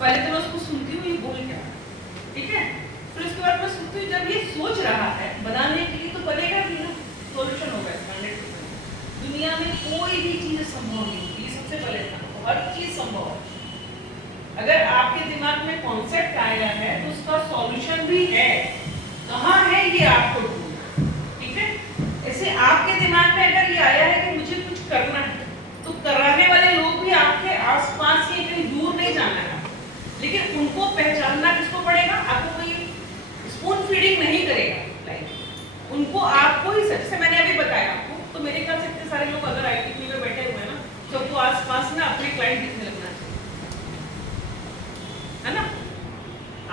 पहले तो मैं उसको सुनती हूँ ये बोल क्या, ठीक है, फिर उसके बाद मैं सुनती हूँ जब ये सोच रहा है बनाने के लिए तो बनेगा भी ना, सॉल्यूशन होगा इसका 100%। दुनिया में कोई भी चीज संभव नहीं होती, ये सबसे पहले था, हर चीज संभव है। अगर आपके दिमाग में कॉन्सेप्ट आया है तो उसका सॉल्यूशन भी है, कहाँ है ये आपको ढूंढना, ठीक है। ऐसे आपके दिमाग में अगर ये आया है कि मुझे कुछ करना है तो कराने वाले लोग भी आपके आसपास ही कहीं दूर नहीं जाना है, लेकिन उनको पहचानना किसको पड़ेगा, आपको कोई स्पून फीडिंग नहीं करेगा, लाइक उनको आपको ही, जैसे मैंने अभी बताया आपको, तो मेरे ख्याल से इतने सारे लोग अगर आईटी में बैठे हुए हैं ना, सबको आसपास ना अपने क्लाइंट दिखने लगना चाहिए, है ना।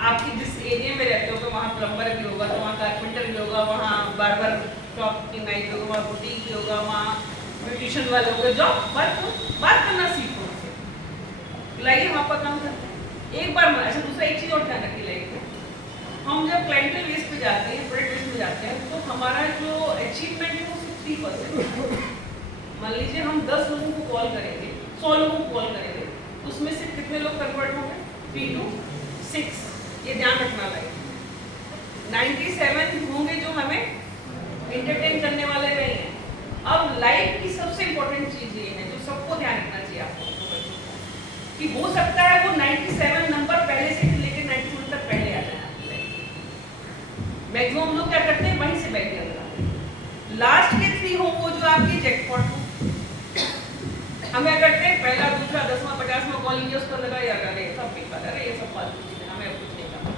आपकी जिस एरिया में रहते हो तो वहाँ प्लम्बर भी होगा, तो वहाँ कारपेंटर भी होगा, वहाँ बार्बर शॉप की नाइट होगा, वहाँ बुटीक भी होगा, वहाँ ब्यूटिशियन वाले होंगे, जो बात करना सीखो उनसे, लाइए वहाँ पर काम करते हैं एक बार। अच्छा दूसरा एक चीज़ और ध्यान रखिए, लाइए हम जब क्लाइंटल बेस पे जाते हैं, प्रोडक्ट बेस पे जाते हैं, तो हमारा जो अचीवमेंट है वो सिर्फ 3%। मान लीजिए हम 10 लोगों को कॉल करेंगे, 100 लोगों को कॉल करेंगे, उसमें से कितने लोग कन्वर्ट होंगे, 3 to 6, ये ध्यान रखना है। 97 होंगे जो हमें एंटरटेन करने वाले नहीं हैं। अब लाइफ की सबसे इंपॉर्टेंट चीज ये है जो सबको ध्यान रखना चाहिए आपको, कि हो सकता है वो 97 नंबर पहले से लेकर 97 तक पहले आ जाए। मैक्सिमम लोग क्या करते हैं, वहीं से बैठ जाते, लास्ट के 3 हो वो जो आपके जैकपॉट हो। हम क्या करते हैं, पहला दूसरा 10वां 50वां कॉल किया, उसको लगा यार अरे सब बेकार, अरे ये सब फालतू चीजें, हमें कुछ नहीं करना।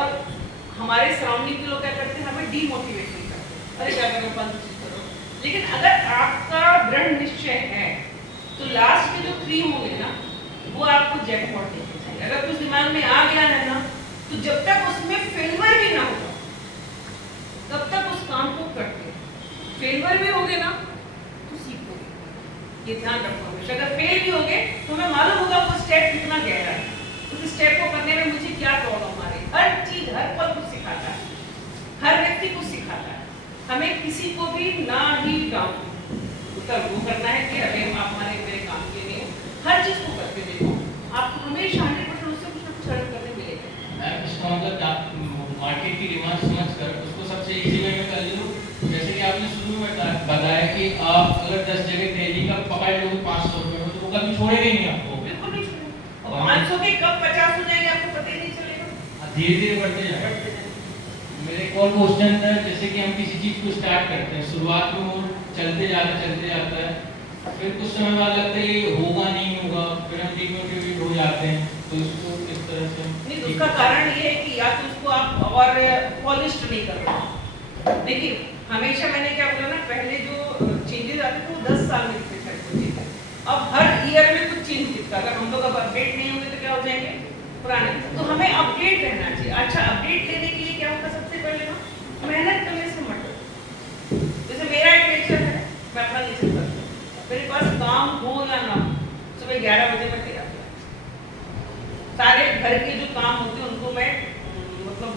और हमारे सराउंडिंग के लोग क्या करते हैं, हमें डीमोटिवेट नहीं करते, अरे क्या करो फालतू चीज करो। लेकिन अगर आपका दृढ़ निश्चय है तो लास्ट के जो 3 होंगे ना वो आपको जैकपॉट देते जाएंगे। अगर कुछ दिमाग में आ गया है ना, तो जब तक उसमें फेलियर भी ना होगा तब तक उस काम को करते हैं। फेलियर भी होगे ना तो सीखोगे, ये ध्यान रखो हमेशा। अगर फेल भी होगे तो हमें मालूम होगा वो स्टेप कितना गहरा है, उस स्टेप को करने में मुझे क्या प्रॉब्लम आ रही है। हर चीज हर पल कुछ सिखाता है, हर व्यक्ति कुछ सिखाता है। हमें किसी को भी ना ही डाउट उत्तर वो करना है कि अरे आप हमारे मेरे काम के लिए हर चीज को करके देखो, आपको हमेशा 100% उससे कुछ ना कुछ अर्न करने मिलेगा। मैं इसका मतलब मार्केट की डिमांड समझकर उसको सबसे इजी वे में कर लूँ। जैसे कि आपने शुरू में बताया कि आप अगर 10 जगह डेली का पकड़ लोगे 500 रुपये में, तो वो कभी छोड़ेगा ही नहीं आपको। बिल्कुल नहीं छोड़ेगा, और 500 के कब 50 हो जाएंगे आपको पता ही नहीं चलेगा, धीरे धीरे बढ़ते जाएगा। मेरे एक और क्वेश्चन है, जैसे कि हम किसी चीज़ को स्टार्ट करते हैं, शुरुआत में वो चलते जाता है, फिर कुछ समय बाद लगता है ये होगा नहीं होगा, फिर हम डिमोटिवेट हो जाते हैं, तो इसको किस तरह से नहीं तो उसका कारण ये है कि या तो उसको आप और पॉलिश नहीं कर रहे। देखिए हमेशा मैंने क्या बोला ना, पहले जो चेंजेस आते थे वो 10 साल में दिखते थे, अब हर ईयर में कुछ चेंज दिखता है। अगर हम लोग अब अपडेट नहीं होंगे तो क्या हो जाएंगे, पुराने। तो हमें अपडेट रहना चाहिए। अच्छा अपडेट लेने के लिए क्या होगा, सबसे पहले ना मेहनत करने से मत। जैसे मेरा एक नेचर है, मैं अपना नेचर करती हूँ, मेरे पास काम हो या ना हो, सुबह 11 बजे मैं तैयार, सारे घर के जो काम होते हैं उनको मैं मतलब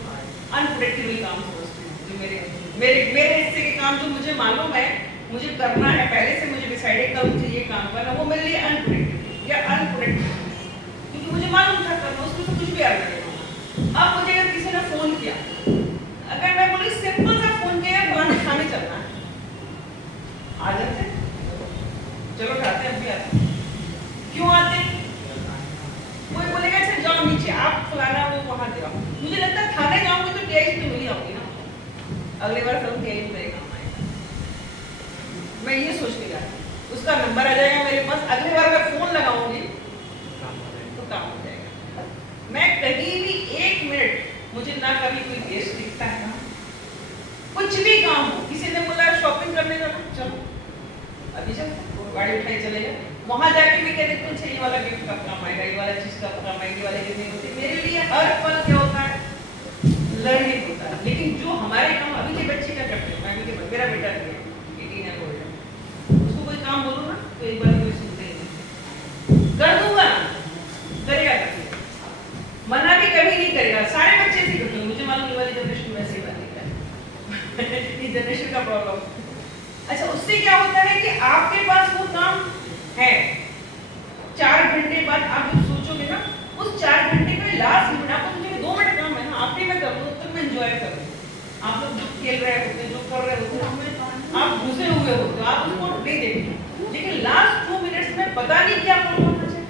अनप्रेडिक्टेबल काम समझती हूँ। जो मेरे मेरे मेरे हिस्से के काम जो मुझे मालूम है मुझे करना है, पहले से मुझे डिसाइडेड कर मुझे ये काम करना, वो मेरे लिए अनप्रेडिक्टेबल या अनप्रेडिक्टेबल, क्योंकि मुझे मालूम था करना, उसमें से कुछ भी आ जाएगा। अब मुझे अगर किसी ने फोन किया, अगर मैं बोली सिंपल सा फोन किया दुकान खाने चलना है, आ जाते, चलो खाते हैं, अभी आते। क्यों आते? कोई बोलेगा अच्छा जाओ नीचे आप फलाना वो वहां दे आओ, मुझे लगता है खाने जाऊंगी तो टेस्ट तो मिली आऊंगी ना, अगली बार सब टेस्ट मेरे काम आएगा। मैं ये सोच के जाती, उसका नंबर आ जाएगा मेरे पास, अगली बार मैं फोन लगाऊंगी तो काम हो जाएगा। मैं कहीं भी 1 मिनट मुझे ना कभी कोई गेस्ट दिखता है ना, कुछ भी काम हो, किसी ने बोला शॉपिंग करने जाना, चलो अभी चल गाड़ी उठाई चले जाए, वहां जाके भी कहते कुछ ये वाला गिफ्ट का काम आएगा, ये वाला चीज का काम आएगा, ये वाले चीज नहीं होती। मेरे लिए हर पल क्या होता है, लर्निंग होता है। लेकिन जो हमारे काम अभी के बच्चे क्या करते हैं, अभी के मेरा बेटा है 18 ईयर ओल्ड है, उसको कोई काम बोलो ना तो एक बार कोई सुनते ही नहीं, कर दूंगा करेगा, मना भी कभी नहीं करेगा। सारे बच्चे ऐसे करते हैं, मुझे मालूम ये वाली जनरेशन वैसे वाली है ये जनरेशन का प्रॉब्लम। अच्छा उससे क्या होता है कि आपके पास वो काम है, 4 घंटे बाद आप जब सोचोगे ना, वो उस 4 घंटे में लास्ट मिनट आपको मुझे 2 मिनट काम है ना, आप भी मैं कर लूँ तब मैं एंजॉय करूँ। आप लोग जो खेल रहे होते हैं, जो कर रहे होते हैं, आप घुसे हुए होते हो, आप उसको नहीं देखते, लेकिन लास्ट 2 मिनट्स में पता नहीं क्या काम होना चाहिए।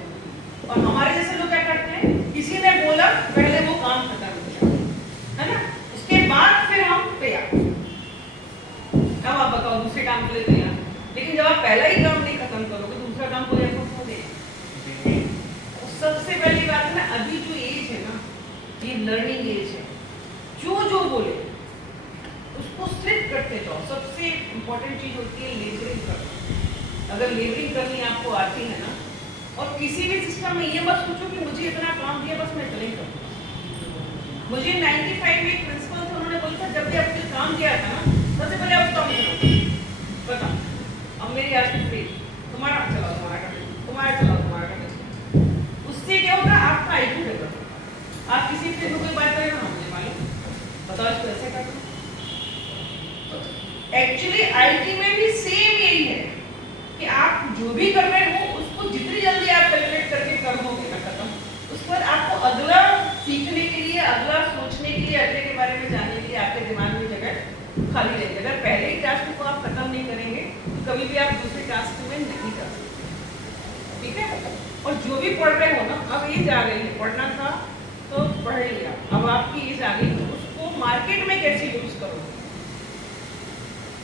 और हमारे जैसे लोग क्या करते हैं, किसी ने बोला पहले वो काम खत्म किया, है ना, उसके बाद फिर हम तैयार। अब आप बताओ दूसरे काम के लिए तैयार, लेकिन जब आप पहला ही काम नहीं खत्म करोगे दूसरा काम कोई आपको क्यों देगा? सबसे पहली बात है ना, अभी जो एज है ना, ये लर्निंग एज है, जो बोले उसको सिर्फ करते जाओ। सबसे इम्पोर्टेंट चीज होती है लेबरिंग करना। अगर लेबरिंग करनी आपको आती है ना, और किसी भी सिस्टम में ये मत सोचो कि मुझे इतना काम दिया बस मैं इतना ही करूँ। मुझे 95 में एक प्रिंसिपल थे, उन्होंने बोला था जब भी आपने काम किया था ना, सबसे पहले आप काम करो, बताओ अब मेरी आज की पेज तुम्हारा चलाओ, तुम्हारा चलाओ, उससे क्या होगा, आपका आईक्यू डेवलप। आप किसी से कोई बात करें ना, मुझे मालूम, बताओ इसको ऐसे कर दो। एक्चुअली आईटी में भी सेम यही है कि आप जो भी कर रहे हो उसको जितनी जल्दी आप कैलकुलेट करके कर दोगे ना खत्म, उसके बाद आपको अगला सीखने के लिए, अगला सोचने के लिए, अगले के बारे में जानने के लिए आपके दिमाग में जगह खाली रहेगी। अगर पहले ही टास्क को आप खत्म नहीं करेंगे तो कभी भी आप दूसरे टास्क में नहीं कर सकते, ठीक है। और जो भी पढ़ रहे हो ना, अब एज आ गई है, पढ़ना था तो पढ़ लिया, अब आपकी एज आ गई तो उसको मार्केट में कैसे यूज करोगे।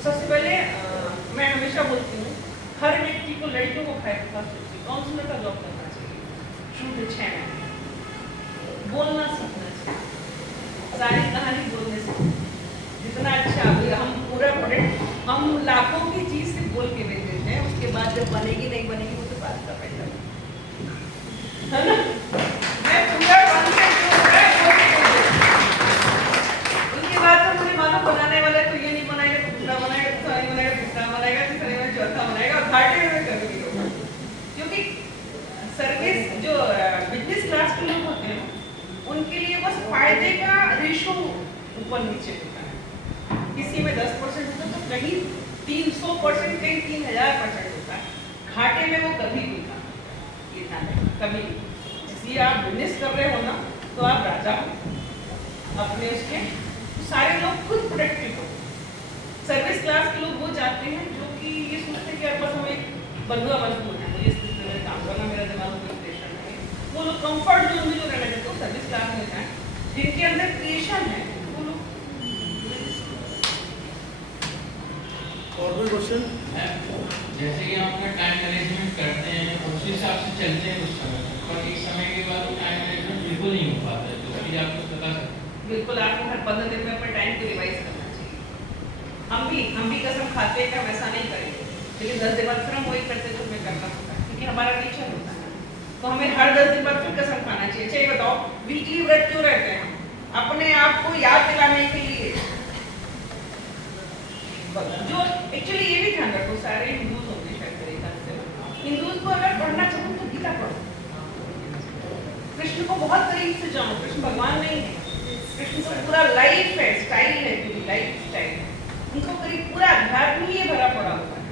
सबसे पहले मैं हमेशा बोलती हूँ, हर व्यक्ति को, लड़कियों को काउंसलर का जॉब करना चाहिए। शुद्ध 6 महीने बोलना सीखना चाहिए, सारी कहानी बोलने से जितना अच्छा। हम पूरा प्रोडक्ट हम लाखों की चीज से बोल के बेच देते हैं, उसके बाद जब बनेगी नहीं बनेगी वो तो बात का पैसा है ना। मैं पूरा उसके बाद तो मुझे मालूम बनाने वाला तो ये नहीं बनाएगा तो दूसरा बनाएगा, दूसरा नहीं बनाएगा, तीसरा बनाएगा, तीसरे में चौथा बनाएगा, और घाटे में कभी नहीं होगा। क्योंकि सर्विस जो बिजनेस क्लास के लोग होते हैं उनके लिए बस फायदे का रेशो ऊपर नीचे होता है। किसी में 10% होता है तो कहीं 300%, कहीं 3000% होता है। घाटे में वो कभी नहीं था, ये ध्यान रखना, कभी नहीं। इसलिए आप बिजनेस कर रहे हो ना तो आप राजा हो अपने उसके, सारे लोग खुद प्रोडक्टिव हो। सर्विस क्लास के लोग वो जाते हैं जो कि ये सोचते हैं कि बस हमें बंधुआ मजबूर है, मुझे इस सिस्टम में काम करना, मेरा दिमाग में प्रेशर नहीं है। वो लोग कंफर्ट जोन में जो रहने देते हैं सर्विस क्लास में जाए, जिनके अंदर क्रिएशन है वो लोग। और कोई क्वेश्चन? जैसे कि हम अपना टाइम मैनेजमेंट करते हैं उस हिसाब से चलते हैं कुछ समय तक, पर एक समय के बाद वो टाइम मैनेजमेंट बिल्कुल नहीं हो पाता है, तो इसके लिए आप कुछ बता सकते हैं? बिल्कुल, आपको हर 15 दिन में अपने टाइम को रिवाइज करना चाहिए। हम भी कसम खाते हैं कि हम ऐसा नहीं करेंगे, लेकिन 10 दिन बाद फिर हम वही करते तो हमें करना होता है, क्योंकि हमारा नेचर होता है। तो हमें हर 10 दिन बाद फिर कसम खाना चाहिए। अच्छा ये बताओ, वीकली व्रत क्यों रहते हैं हम? अपने आप को याद दिलाने के लिए। जो एक्चुअली ये भी ध्यान रखो, सारे हिंदूज होते हैं शायद, हिंदूज को अगर पढ़ना चाहो तो गीता पढ़ो, कृष्ण को बहुत करीब से जानो। कृष्ण भगवान नहीं है, कृष्ण का पूरा लाइफ है, स्टाइल है, पूरी लाइफ स्टाइल है, उनको करीब पूरा अध्यात्म ही ये भरा पड़ा हुआ है।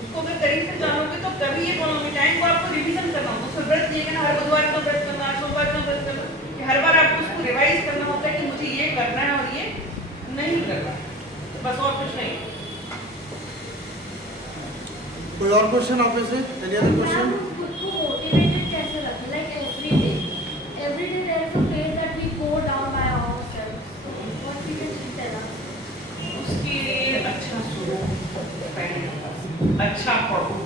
उसको अगर करीब से जानोगे तो कभी ये प्रॉब्लम है। टाइम को आपको रिवीजन करना होगा, उसमें व्रत नहीं करना, हर बुधवार को व्रत करना, सोमवार को व्रत करना, कि हर बार आपको उसको रिवाइज करना होता है कि मुझे ये करना है और ये नहीं करना, बस और कुछ नहीं। कोई और क्वेश्चन आप में से? Any other question? खुद को मोटिवेटेड कैसे रखें? Like every day there is a phase that we go down by ourselves, what we can tell us? उसके लिए अच्छा सुनो, अच्छा पढ़ो,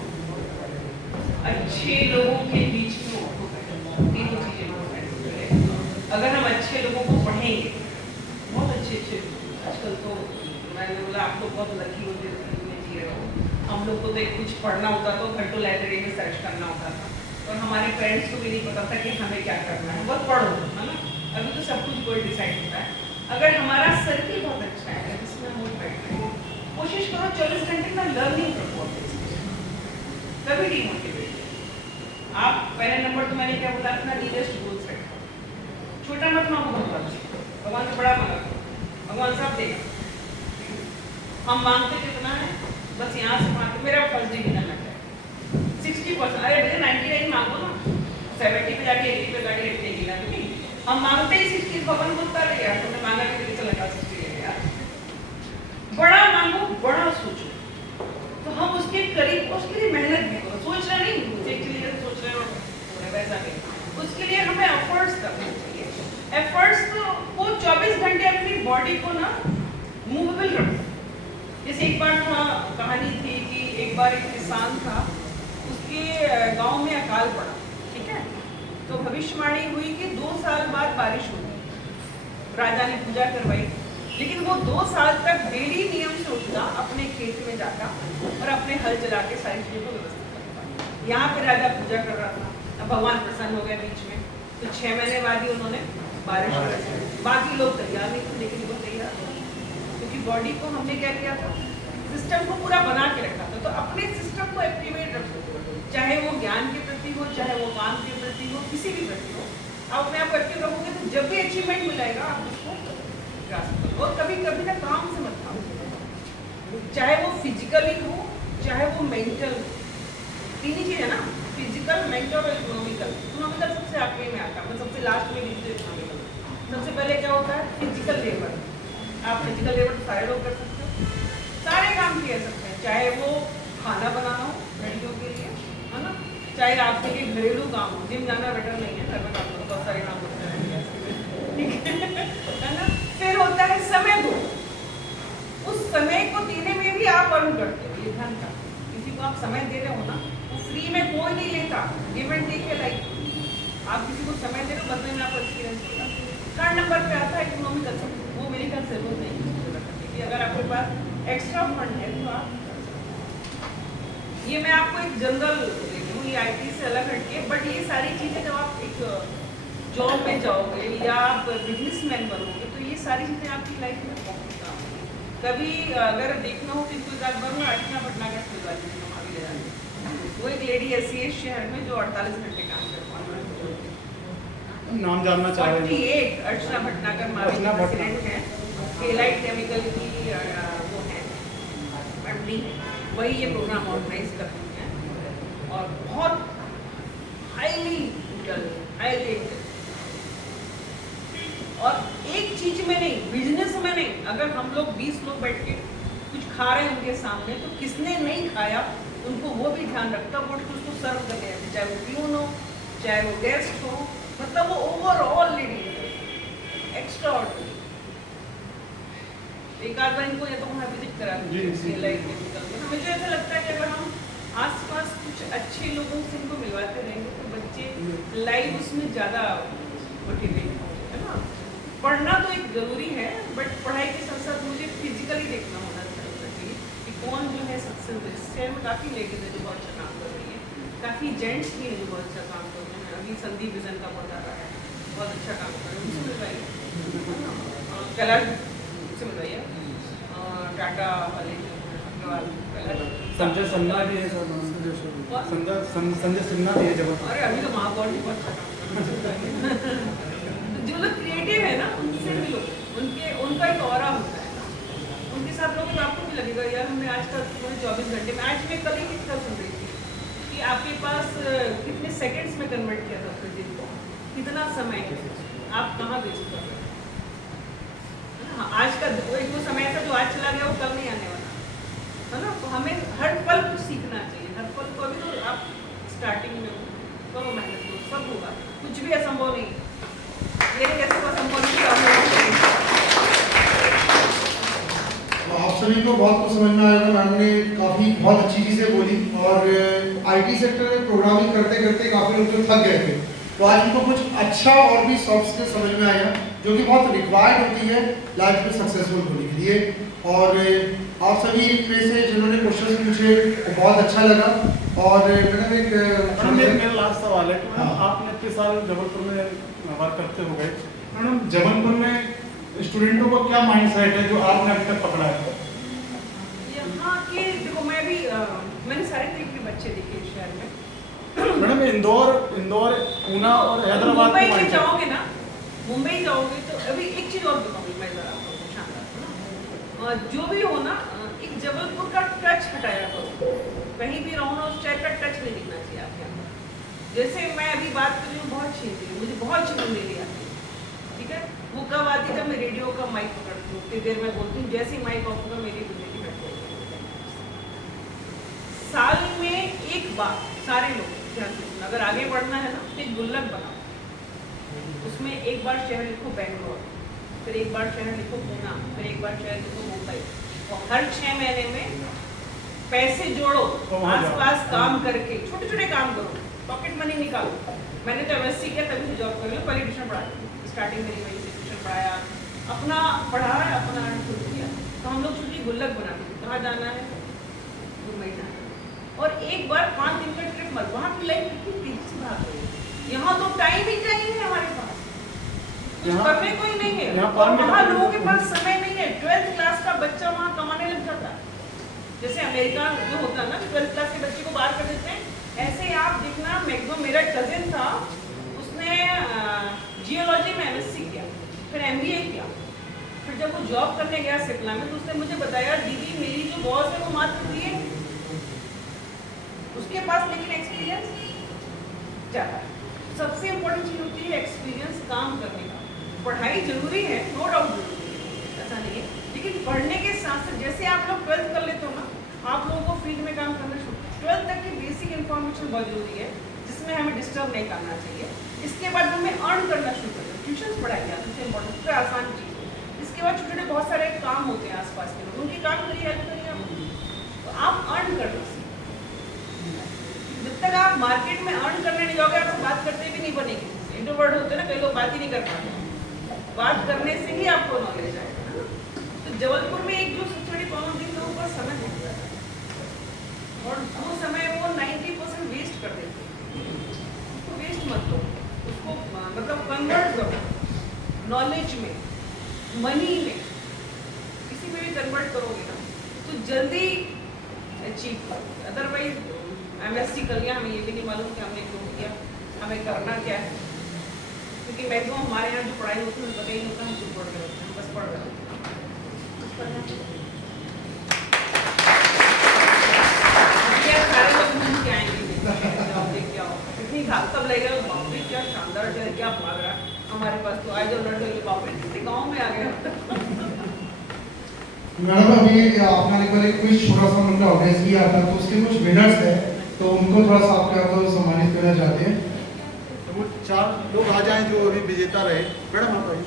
अच्छे लोगों के बीच में उठो, तीनों चीजें बहुत। अगर हम अच्छे लोगों को पढ़ेंगे, बहुत अच्छे आजकल तो मैंने बोला आप लोग बहुत लकी होते में जी रहे हो। हम लोग को तो एक कुछ पढ़ना होता तो घंटों लाइब्रेरी में सर्च करना होता था, और हमारे पेरेंट्स को भी नहीं पता था कि हमें क्या करना है, बस पढ़ो, है ना। अभी तो सब कुछ कोई डिसाइड होता है। अगर हमारा सर्किल बहुत अच्छा है जिसमें हम बैठ रहे हैं, कोशिश करो 24 घंटे का लर्निंग करो, कभी डिमोटिवेट। आप पहले नंबर तो मैंने क्या बोला, अपना नीडेस्ट गोल सेट करो, छोटा मत मांगो भगवान से, भगवान से बड़ा मांगा, भगवान सब देगा। हम मांगते कितना है, बस यहाँ से मांगते मेरा फर्स्ट डिग्री करना चाहिए 60%, अरे भैया 99 मांगो ना, 70 पे जाके 80 पे जाके हम मांगते ही 60 भगवान बोलता रहे यार, तुमने मांगा भी नहीं, चला 60 ले यार। बड़ा मांगो, बड़ा सोचो, तो हम उसके करीब, उसके लिए मेहनत भी करो, सोचना नहीं एक्चुअली जैसे सोच रहे हो वैसा नहीं, उसके लिए हमें एफर्ट्स करना चाहिए। एफर्ट्स तो वो 24 घंटे अपनी बॉडी को ना मूवेबल रखो। जैसे एक बार था, कहानी थी कि एक बार एक किसान था, उसके गांव में अकाल पड़ा, ठीक है, तो भविष्यवाणी हुई कि 2 साल बाद बारिश होगी। राजा ने पूजा करवाई, लेकिन वो 2 साल तक डेली नियम से उठता, अपने खेत में जाता और अपने हल चला के सारी चीजों को व्यवस्थित करता। यहाँ पे राजा पूजा कर रहा था, अब भगवान प्रसन्न हो गए बीच में, तो 6 महीने बाद ही उन्होंने बारिश की। बाकी लोग तैयार नहीं थे, लेकिन वो तैयार थे, क्योंकि बॉडी को हमने क्या किया था, सिस्टम को पूरा बना के रखा था। तो अपने सिस्टम को एक्टिवेट रखो, चाहे वो ज्ञान के प्रति हो, चाहे वो काम के प्रति हो, किसी भी प्रति हो, आप अपने आप एक्टिव रखोगे तो जब भी अचीवमेंट मिलेगा आप उसको ग्रास्प करो। और कभी कभी ना काम से मत खाओ, चाहे वो फिजिकली हो, चाहे वो मेंटल, तीन ही चीज है ना, फिजिकल, मेंटल और इकोनॉमिकल। इकोनॉमिकल सबसे आखिरी में आता है, मतलब सबसे लास्ट में लिखते हैं इकोनॉमिकल। सबसे पहले क्या होता है, फिजिकल लेबर। आप फिजिकल लेबर सारे लोग कर सकते हो, सारे काम किए सकते हैं, चाहे वो खाना बनाना हो लड़कियों के लिए, है ना, चाहे आपके लिए घरेलू काम हो, जिम जाना बेटर नहीं है, घर में काम करो, बहुत सारे काम होते हैं, ठीक है ना। फिर होता है समय दो, उस समय को देने में भी आप अर्न करते हो, ये ध्यान का, किसी को आप समय दे रहे हो ना, वो फ्री में कोई नहीं लेता, गिव एंड टेक है लाइफ। आप किसी को समय दे रहे हो, बदले में आपको एक्सपीरियंस होगा। 3rd नंबर पे आता है इकोनॉमिकल सपोर्ट, वो मेरे ख्याल से जरूरत नहीं है, अगर आपके पास एक्स्ट्रा फंड है तो आप, ये मैं आपको एक जनरल दे रही हूँ, ये IT से अलग हटके, बट ये सारी चीज़ें जब आप एक जॉब में जाओगे या आप बिजनेसमैन बनोगे तो ये सारी चीज़ें आपकी लाइफ में बहुत काम आएंगी। कभी अगर देखना हो कि कोई बात बनूँ, अर्चना भटनागर स्कूल वाली अभी ले जाते, वो एक लेडी ऐसी है शहर में जो 48 घंटे काम कर पाती है। नाम जानना चाह रहे हैं? 48 अर्चना भटनागर मावी प्रेसिडेंट है, केलाइट केमिकल की वो है MD, वही ये प्रोग्राम ऑर्गेनाइज कर रही हैं और बहुत हाईली और एक चीज में नहीं, बिजनेस में नहीं, अगर हम लोग 20 लोग बैठ के कुछ खा रहे हैं उनके सामने, तो किसने नहीं खाया उनको वो भी ध्यान रखता, वो कुछ तो सर्व कर रहे हैं, चाहे वो प्यून हो, चाहे वो गेस्ट हो, मतलब वो ओवरऑल लेडी एक्स्ट्रा ऑर्डिनरी। एक आध बार इनको या तो हम विजिट करा मुझे ऐसा लगता है कि अगर हम आसपास कुछ अच्छे लोगों से इनको मिलवाते रहेंगे तो बच्चे लाइव उसमें ज़्यादा मोटिवेट होंगे, है ना। पढ़ना तो एक ज़रूरी है, बट पढ़ाई के साथ साथ मुझे फिजिकली देखना होना चाहिए कि कौन जो है सक्सेस है। इस शहर में काफ़ी लेडीज है जो बहुत अच्छा काम कर रही है, काफ़ी जेंट्स भी हैं जो बहुत अच्छा काम कर रहे हैं। अभी संदीप विजन का बहुत आ रहा है, बहुत अच्छा काम कर रहे हैं, उनसे मिलवाइए, कैलाश से मिलवाइए, टाटा वाले संजय सिन्हा भी है सर, संजय सिन्हा भी है जब। अरे अभी तो महापौर भी बहुत अच्छा काम कर रहे हैं। जो लोग क्रिएटिव है ना उनसे मिलो, उनका एक ऑरा होता है ना, उनके साथ लोग तो आपको भी लगेगा यार हमने आज तक पूरे 24 घंटे में, आज मैं कल ही कितना सुन रही थी कि आपके पास कितने सेकंड्स में कन्वर्ट किया था अपने दिन को, कितना समय आप कहाँ वेस्ट कर रहे हो। आज का एक वो समय था जो आज चला गया वो कल नहीं आने वाला, है ना। तो हमें हर पल कुछ सीखना चाहिए, हर पल को। अभी तो आप स्टार्टिंग में हो, करो मेहनत करो, सब होगा, कुछ भी असंभव नहीं, ये नहीं कैसे असंभव नहीं। आप सभी को बहुत कुछ समझ में आएगा, मैम ने काफ़ी बहुत अच्छी चीज़ें बोली, और IT सेक्टर में प्रोग्रामिंग करते करते काफ़ी लोग जो थक गए थे, तो आज उनको कुछ अच्छा और भी सॉफ्ट स्किल समझ में आया जो कि बहुत रिक्वायर्ड होती है लाइफ में सक्सेसफुल होने के लिए। और आप सभी में से जिन्होंने क्वेश्चन पूछे वो बहुत अच्छा लगा। और मैडम एक मेरा लास्ट सवाल है कि मैडम आपने इतने साल जबलपुर में वर्क करते हो गए, मैडम जबलपुर में स्टूडेंटों को क्या माइंड सेट है जो आपने अभी तक पकड़ा है? यहाँ के देखो, मैं भी मैंने सारे टाइप के बच्चे देखे इस शहर में। मैडम इंदौर, पूना और हैदराबाद मुंबई में जाओगे ना, मुंबई जाओगे तो अभी एक चीज़ और बताऊँगी मैं ज़रा आपको, शानदार ना, जो भी हो ना, एक जबलपुर का टच हटाया करो, कहीं भी रहो ना उस शहर का टच नहीं दिखना चाहिए आपके अंदर। जैसे मैं अभी बात कर रही हूँ बहुत छीन रही हूँ, मुझे बहुत छीन ले लिया, ठीक है, वो कब आती है जब मैं रेडियो का माइक पकड़ती हूँ, उतनी देर में बोलती हूँ, जैसे ही माइक ऑफ होगा मेरी जिंदगी बैठ जाएगी। साल में एक बार सारे लोग ध्यान से सुनना, अगर आगे बढ़ना है ना तो एक गुल्लक बनाओ, उसमें एक बार शहर लिखो बैंगलोर, फिर एक बार शहर लिखो पूना, फिर एक बार शहर लिखो मुंबई, और हर 6 महीने में पैसे जोड़ो, आसपास काम करके छोटे छोटे काम करो, पॉकेट मनी निकालो। मैंने तो MSc किया तभी से जॉब कर ली, पहले ट्यूशन पढ़ाई, स्टार्टिंग मेरी वहीं से ट्यूशन पढ़ाया, अपना पढ़ाया, अपना अर्न शुरू किया। तो हम लोग छोटी गुल्लक बनाते थे, कहाँ जाना है, मुंबई जाना है, और एक बार 5 दिन का ट्रिप मत, वहाँ की लाइफ कितनी तेजी से भाग रही है, यहाँ तो टाइम ही नहीं है हमारे पास, कुछ करने को ही नहीं है, और वहाँ लोगों के पास समय नहीं है। 12th क्लास का बच्चा वहाँ कमाने लग जाता है, जैसे अमेरिका जो होता है ना, 12th क्लास के बच्चे को बाहर कर देते हैं, ऐसे आप देखना। मैक्सिमम मेरा कजिन था, उसने जियोलॉजी में MSc किया, फिर MBA किया, फिर जब वो जॉब करने गया सिप्ला में, तो उसने मुझे बताया, दीदी मेरी जो बॉस है वो मात्र BA, उसके पास लेकिन एक्सपीरियंस ज़्यादा है। सबसे इम्पोर्टेंट चीज़ होती है एक्सपीरियंस काम करने का। पढ़ाई जरूरी है, नो डाउट जरूरी है, ऐसा नहीं है, लेकिन पढ़ने के साथ साथ जैसे आप लोग 12th कर लेते हो ना, आप लोगों को फील्ड में काम करना शुरू, 12th तक की बेसिक इन्फॉर्मेशन बहुत जरूरी है, जिसमें हमें डिस्टर्ब नहीं करना चाहिए। इसके बाद हमें अर्न करना शुरू कर दो, ट्यूशन पढ़ाइए, सबसे इम्पोर्टेंट, सबसे आसान चीज़ है। इसके बाद छोटे छोटे बहुत सारे काम होते हैं आसपास के लोग, उनके काम करिए, हेल्प करिए आप, तो आप अर्न कर लो। जब तक आप मार्केट में अर्न करने नहीं जाओगे, आपसे बात करते भी नहीं बनेगी। इंट्रोवर्ट होते हैं ना, कई लोग बात ही नहीं कर पाते, बात करने से ही आपको नॉलेज आएगा। तो जबलपुर में एक जो सबसे बड़ी प्रॉब्लम थी, लोगों का समय नहीं होता था, और वो समय वो 90% वेस्ट कर देते हैं। उसको वेस्ट मत लो, उसको मतलब कन्वर्ट करो नॉलेज में, मनी में, किसी में भी कन्वर्ट करोगे ना तो जल्दी अचीव करोगे। अदरवाइज MSc कर लिया, हमें ये भी नहीं मालूम कि हमने क्यों किया, हमें करना क्या है, क्योंकि मैक्सिमम हमारे यहाँ जो पढ़ाई होती है उन्हें पता ही नहीं होता हम क्यों पढ़ रहे होते हैं, बस पढ़ रहे होते हैं। सारे लोग घूम के आएंगे, क्या हो इतनी घास तब लगेगा, बाप रे क्या शानदार जगह, क्या भाग रहा है हमारे पास, तो आज जो लड़के बाप रे किसी गाँव में आ गया। मैडम अभी आपने एक बार एक क्विज छोटा सा मतलब ऑर्गेनाइज किया था, तो उसके कुछ विनर्स हैं, तो उनको थोड़ा सा आपके यहाँ सम्मानित करना चाहते हैं। तो वो 4 लोग आ जाएं जो अभी विजेता रहे। मैडम आप आइए।